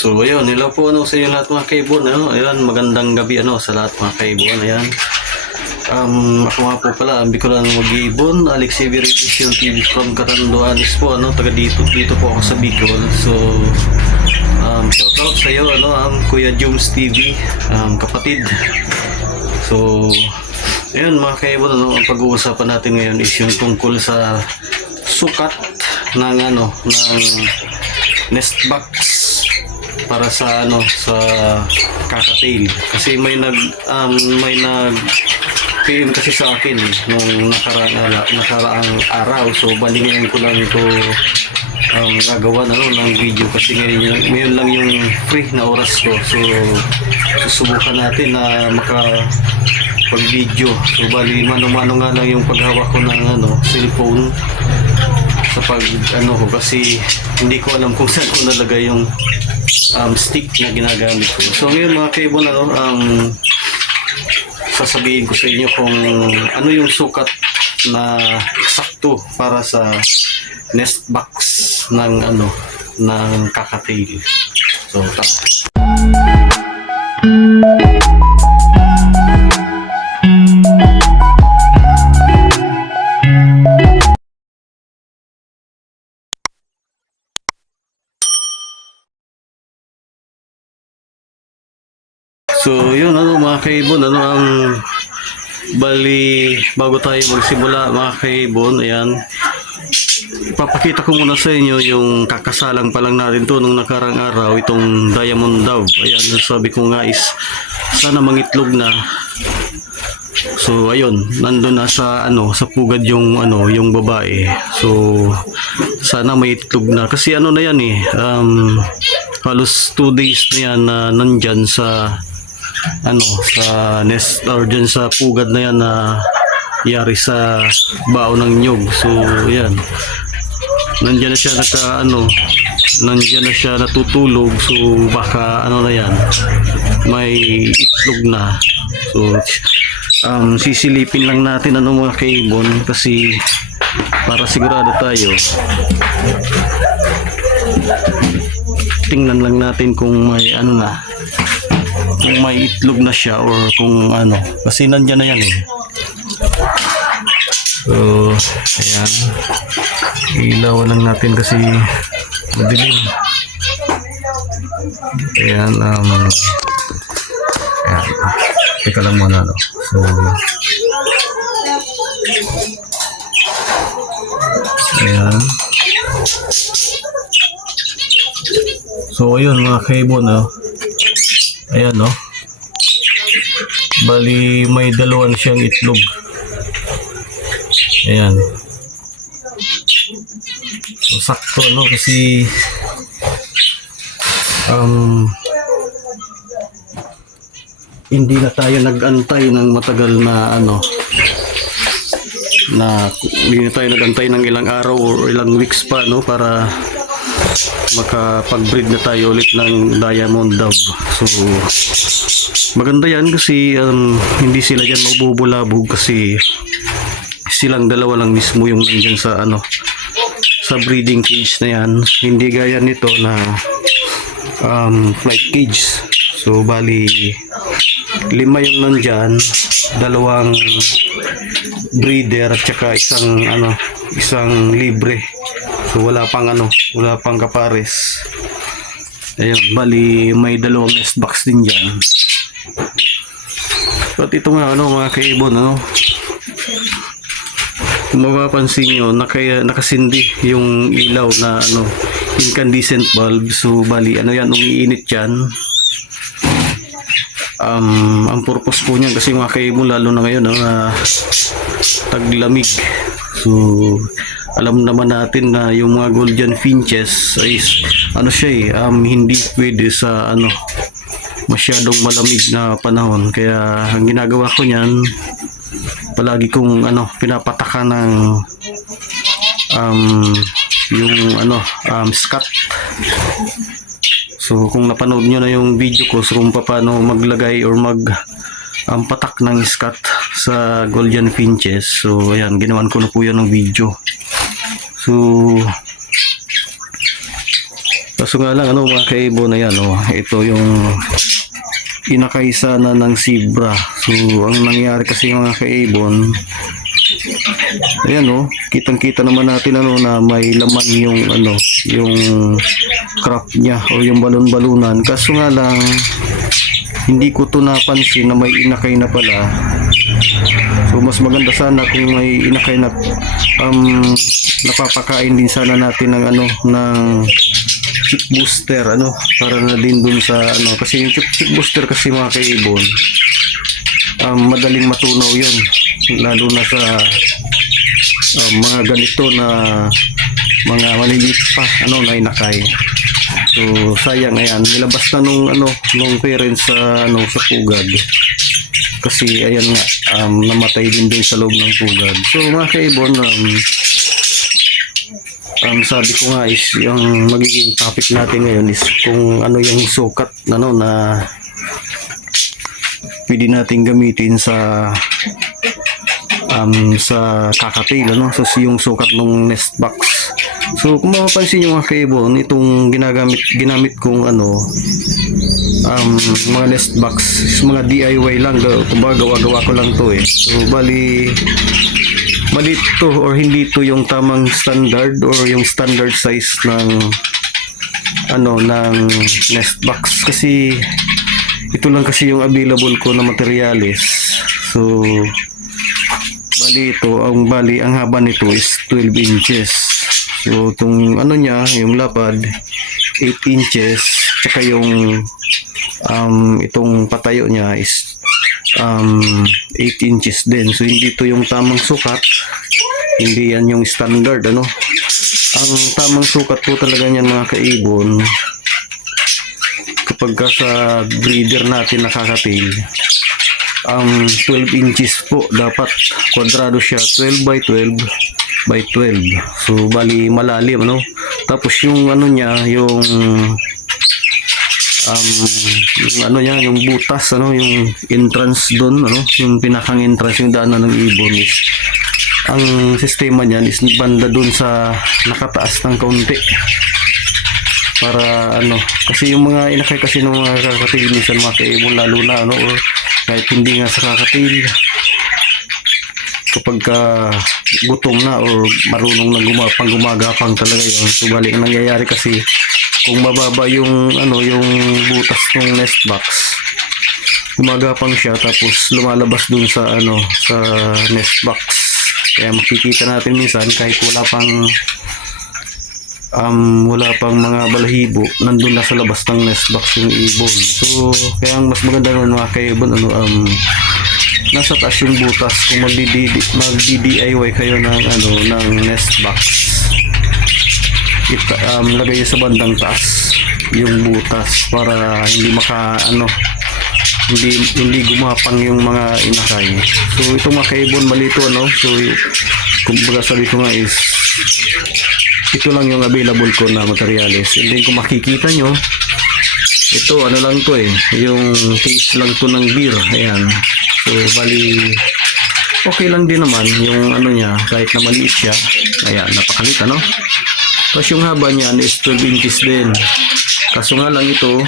So ayun, hello po ano, sa inyo lahat mga kaibon. Ano? Ayun, magandang gabi ano, sa lahat mga kaibon. Ayan. Um, ako nga po pala, ang Bicolan Mag-ibon, Alex Xavier Official TV from Catanduanes po, ano, taga dito, dito po ako sa Bicol. So, um, shout out sa iyo, ano, um, Kuya Jums TV, um, kapatid. So, ayun mga kaibon, ano, ang pag-uusapan natin ngayon is yung tungkol sa sukat ng ano, ng nest box para sa ano sa kakatail kasi may nag um, may nag PM kasi sa akin nung nakaraang, ara- nakaraang araw. So balingan ko lang ito um, gagawa na no, ng video. Kasi ngayon, yung- ngayon lang yung free na oras ko. So susubukan natin na maka pag video so bali mano-mano nga lang yung paghawak ko ng ano cellphone sa pag ano ko kasi hindi ko alam kung saan ko nalagay yung um, stick na ginagamit ko. So ngayon mga kaibon ano, um, sasabihin ko sa inyo kung ano yung sukat na eksakto para sa nest box ng ano ng kakatail. So tara. So, yun ano mga kaibon, ano ang bali bago tayo magsimula mga kaibon, ayan. Ipapakita ko muna sa inyo yung kakasalang pa lang natin to nung nakarang araw, itong Diamond Dove. Ayan, sabi ko nga is sana mangitlog na. So ayun, nandun na sa ano, sa pugad yung ano, yung babae. So sana may itlog na kasi ano na yan eh. Um, halos 2 days na yan na nandyan sa ano sa nest or dyan sa pugad na yan na yari sa bao ng nyog so yan. Nandyan na siya naka ano nandyan na siya natutulog. So baka ano na yan may itlog na. So um, sisilipin lang natin ano mga kaibon kasi para sigurado tayo tingnan lang natin kung may ano na kung may itlog na siya or kung ano. Kasi nandyan na yan eh. So ayan. Ilaw lang natin kasi madilim. Ayan um ayan. Teka lang muna no? So ayan. So ayun mga kaibon no Ayan no. Bali may dalawan siyang itlog. Ayan. So sakto no kasi um hindi na tayo nag-antay ng matagal na ano na hindi na tayo nag-antay ng ilang araw or ilang weeks pa no para makapag-breed na tayo ulit ng diamond dove. So, maganda yan kasi um, hindi sila dyan mabubulabog kasi silang dalawa lang mismo yung nandyan sa ano sa breeding cage na yan. Hindi gaya nito na um, flight cage. So, bali lima yung nandyan, dalawang breeder at saka isang ano, isang libre. So wala pang ano, wala pang kapares. Ayun, bali may dalawang nest box din diyan. At ito nga ano mga kaibon ano. Kung mapapansin nyo, naka, nakasindi yung ilaw na ano, incandescent bulb. So bali ano yan, umiinit yan. Um, ang purpose po niyan kasi mga kaibon lalo na ngayon no, na taglamig. So alam naman natin na yung mga golden finches is ano siya eh, um, hindi pwede sa ano masyadong malamig na panahon. Kaya ang ginagawa ko niyan palagi kong ano pinapataka ng um, yung ano um, scat. So kung napanood nyo na yung video ko so kung paano maglagay or mag um, patak ng scat sa golden finches so ayan ginawan ko na po yan ng video So, Kaso nga lang, ano mga kaibon na yan, oh, ito yung inakay sana ng zebra. So, ang nangyari kasi mga kaibon, ayan oh, kitang-kita naman natin ano na may laman yung ano, yung crop niya o yung balon-balunan. Kaso nga lang, hindi ko to napansin na may inakay na pala. Mas maganda sana kung may inakay na um, napapakain din sana natin ng ano ng chip booster ano para na din dun sa ano kasi yung chip, chip booster kasi mga kaibon um, madaling matunaw yun lalo na sa um, mga ganito na mga maliliit pa ano na inakay. So sayang ayan nilabas na nung ano nung parents sa ano sa pugad kasi ayan nga um, namatay din din sa loob ng pugad. So mga kaibon um, um, sabi ko nga is yung magiging topic natin ngayon is kung ano yung sukat ano na pwede natin gamitin sa um, sa kakatail ano so yung sukat ng nest box so kung mapapansin nyo mga kaibon itong ginagamit ginamit kong ano um, mga nest box mga DIY lang Ga- kumbaga gawa-gawa ko lang to eh. So bali mali to or hindi to yung tamang standard or yung standard size ng ano ng nest box. Kasi ito lang kasi yung available ko na materials. So bali ito ang bali ang haba nito is 12 inches so itong ano niya yung lapad 8 inches tsaka yung um, itong patayo niya is um, 8 inches din. So, hindi to yung tamang sukat. Hindi yan yung standard, ano. Ang tamang sukat po talaga niyan mga kaibon, kapag ka sa breeder natin nakakatail, um, 12 inches po dapat kwadrado siya 12 by 12 by 12 so bali malalim ano tapos yung ano niya yung um, yung ano niya, yung butas, ano, yung entrance doon, ano, yung pinakang entrance, yung daanan ng ibon is, ang sistema niyan is banda doon sa nakataas ng kaunti. Para ano, kasi yung mga inakay kasi ng mga kakatil minsan mga kaibon lalo na ano, or kahit hindi nga sa kakatil, kapag ka gutom na or marunong na gumapang gumagapang talaga yun. So bali ang nangyayari kasi kung mababa yung ano yung butas ng nest box gumagapang siya tapos lumalabas dun sa ano sa nest box kaya makikita natin minsan kahit wala pang um, wala pang mga balahibo nandun na sa labas ng nest box yung ibon so kaya ang mas maganda naman mga kaibon ano um, nasa taas yung butas. Kung magdi- magdi-DIY kayo ng ano ng nest box ita, um, lagay sa bandang taas yung butas para hindi maka ano hindi hindi gumapang yung mga inakay so itong mga kaibon malito ano so kumbaga sabi ko nga is ito lang yung available ko na materials. And then kung makikita nyo ito ano lang to eh yung case lang to ng beer. Ayan so bali okay lang din naman yung ano niya kahit na maliit siya ayan napakalit ano tapos yung haba niyan is 12 inches din. Kaso nga lang ito,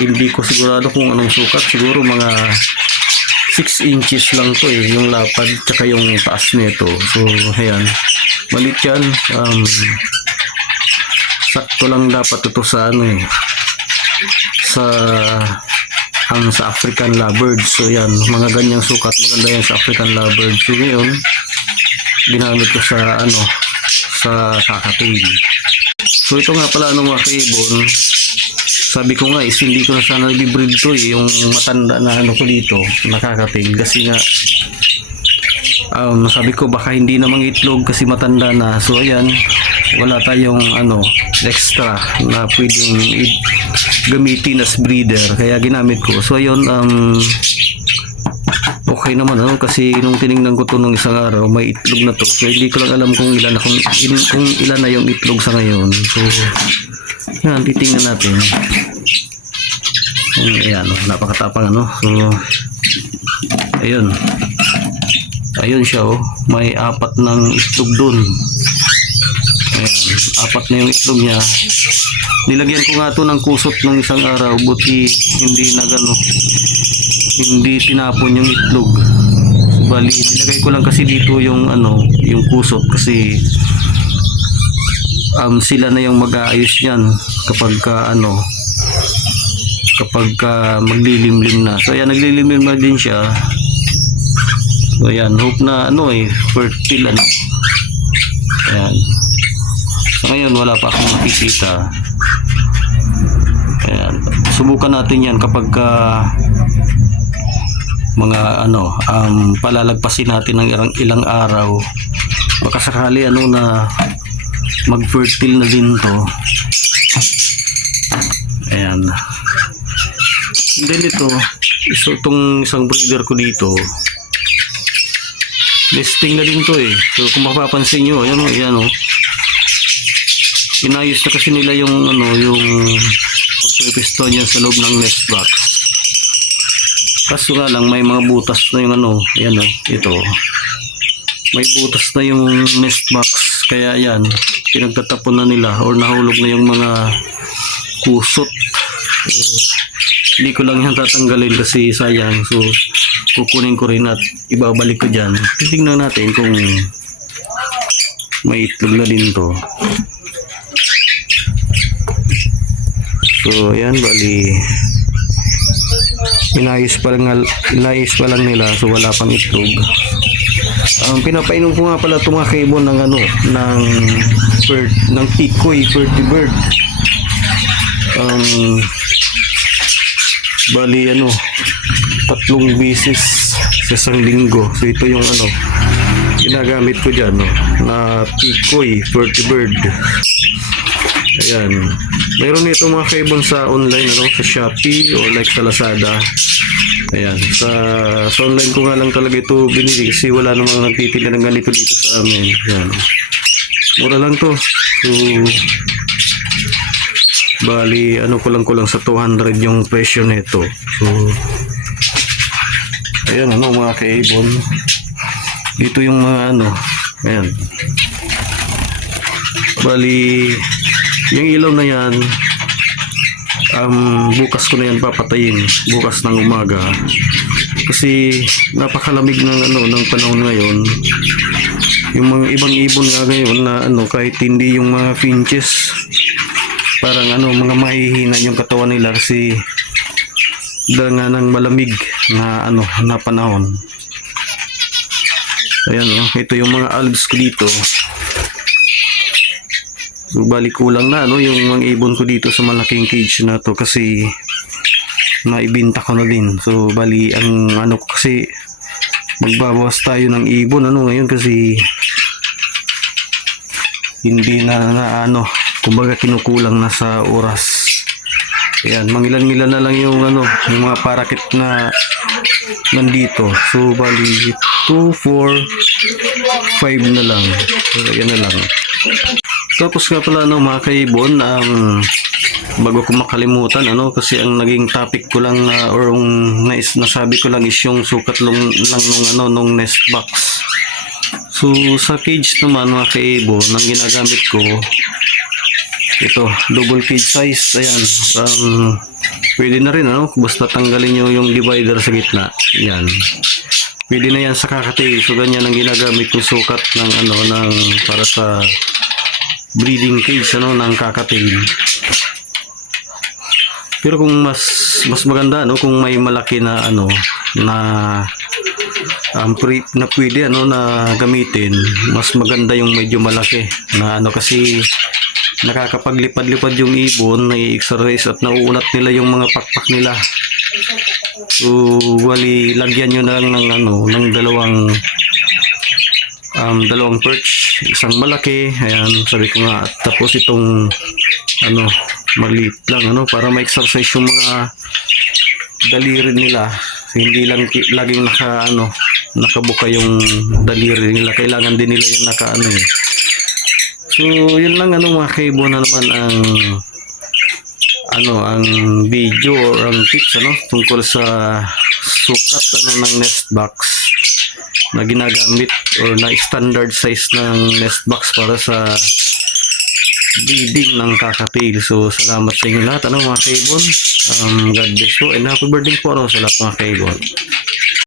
hindi ko sigurado kung anong sukat. Siguro mga 6 inches lang to eh, yung lapad tsaka yung taas nito. So, ayan. Malit yan. Um, sakto lang dapat ito sa ano eh, sa ang sa African lovebird. So, yan. Mga ganyang sukat. Maganda yan sa African lovebird. So, ngayon, ginamit ko sa ano, sa kakatail. So ito nga pala ano mga kaibon, sabi ko nga is hindi ko na sana i-breed to eh, yung matanda na ano ko dito, nakakatail kasi nga um, sabi ko baka hindi na itlog kasi matanda na. So ayan, wala tayong ano extra na pwedeng gamitin as breeder. Kaya ginamit ko. So ayun um okay naman ano kasi nung tiningnan ko to nung isang araw may itlog na to. So hindi ko lang alam kung ilan na kung, kung ilan na yung itlog sa ngayon. So yan titingnan natin. Ayan napakatapang ano. So ayun. Ayun siya oh. May apat ng itlog dun ayan apat na yung itlog niya. Nilagyan ko nga to ng kusot nung isang araw buti hindi nagano hindi tinapon yung itlog. Bali nilagay ko lang kasi dito yung ano yung kusot kasi um, sila na yung mag-aayos niyan kapag ka ano kapag ka maglilimlim na. So ayan naglilimlim na din siya. So ayan hope na ano eh fertile ano. Ayan so ngayon wala pa akong nakikita ayan. Subukan natin yan kapag ka mga ano um, palalagpasin natin ng ilang, ilang araw. Baka sakali ano na mag fertile na din to. Ayan. Then ito so itong isang breeder ko dito nesting na din to eh. So kung mapapansin nyo ayan o ayan o inayos na kasi nila yung ano yung pagpipiston niya sa loob ng nest box. Kaso nga lang may mga butas na yung ano ayan o ito. May butas na yung nest box. Kaya yan pinagtatapon na nila or nahulog na yung mga kusot. Hindi ko lang yan tatanggalin kasi sayang. So kukunin ko rin at ibabalik ko dyan. Titignan natin kung may itlog na din to so ayan bali inayos pa lang inayos pa lang nila so wala pang itlog. Um, pinapainom ko nga pala itong mga kaibon ng ano ng bird ng tikoy birdie bird. Um, bali ano tatlong bisis sa isang linggo. So ito yung ano ginagamit ko dyan no, na tikoy birdie bird. Ayan mayroon nito mga kaibon sa online ano sa Shopee or like sa Lazada. Ayan sa sa online ko nga lang talaga ito binili kasi wala namang nagtitinda ng ganito dito sa amin. Ayan. Mura lang to. So bali ano ko lang ko lang sa 200 yung presyo nito. So ayan ano mga kaibon dito yung mga ano ayan. Bali yung ilaw na yan um, bukas ko na yan papatayin. Bukas ng umaga. Kasi napakalamig ng ano ng panahon ngayon. Yung mga ibang ibon nga ngayon na ano kahit hindi yung mga finches parang ano mga mahihina yung katawan nila kasi dahil nga ng malamig na ano na panahon. Ayan oh. Ito yung mga alves ko dito so balik kulang na no yung mga ibon ko dito sa malaking cage na to kasi naibinta ko na din so bali ang ano ko kasi magbabawas tayo ng ibon ano ngayon kasi hindi na, na ano kumbaga kinukulang na sa oras Ayan, mangilan-ngilan na lang yung ano, yung mga parakit na nandito. So, bali 2, 4, 5 na lang. So, yan na lang. Tapos nga pala, ano, mga kaibon, um, bago ko makalimutan, ano, kasi ang naging topic ko lang na, or yung nais, nasabi ko lang is yung sukat lang, lang nung, ano, nung nest box. So, sa cage naman, mga kaibon, ang ginagamit ko, ito double cage size ayan um, pwede na rin ano basta tanggalin nyo yung divider sa gitna yan pwede na yan sa kakatail so ganyan ang ginagamit kong sukat ng ano ng para sa breeding cage ano ng kakatail pero kung mas mas maganda no kung may malaki na ano na um, pre, na pwede ano na gamitin mas maganda yung medyo malaki na ano kasi nakakapaglipad-lipad yung ibon, nai-exercise at nauunat nila yung mga pakpak nila. So, wali lagyan nyo na lang ng ano, ng dalawang um, dalawang perch, isang malaki, ayan, sabi ko nga, tapos itong ano, maliit lang ano para ma-exercise yung mga daliri nila. So, hindi lang laging naka ano, nakabuka yung daliri nila. Kailangan din nila yung naka ano eh, So, yun lang ano mga kaibo na naman ang ano ang video or ang tips ano tungkol sa sukat ano ng nest box na ginagamit or na standard size ng nest box para sa breeding ng kakapil. So, salamat sa inyo lahat. Ano mga kaibon? Um, God bless po. And happy birthday po ano, sa lahat mga kaibon.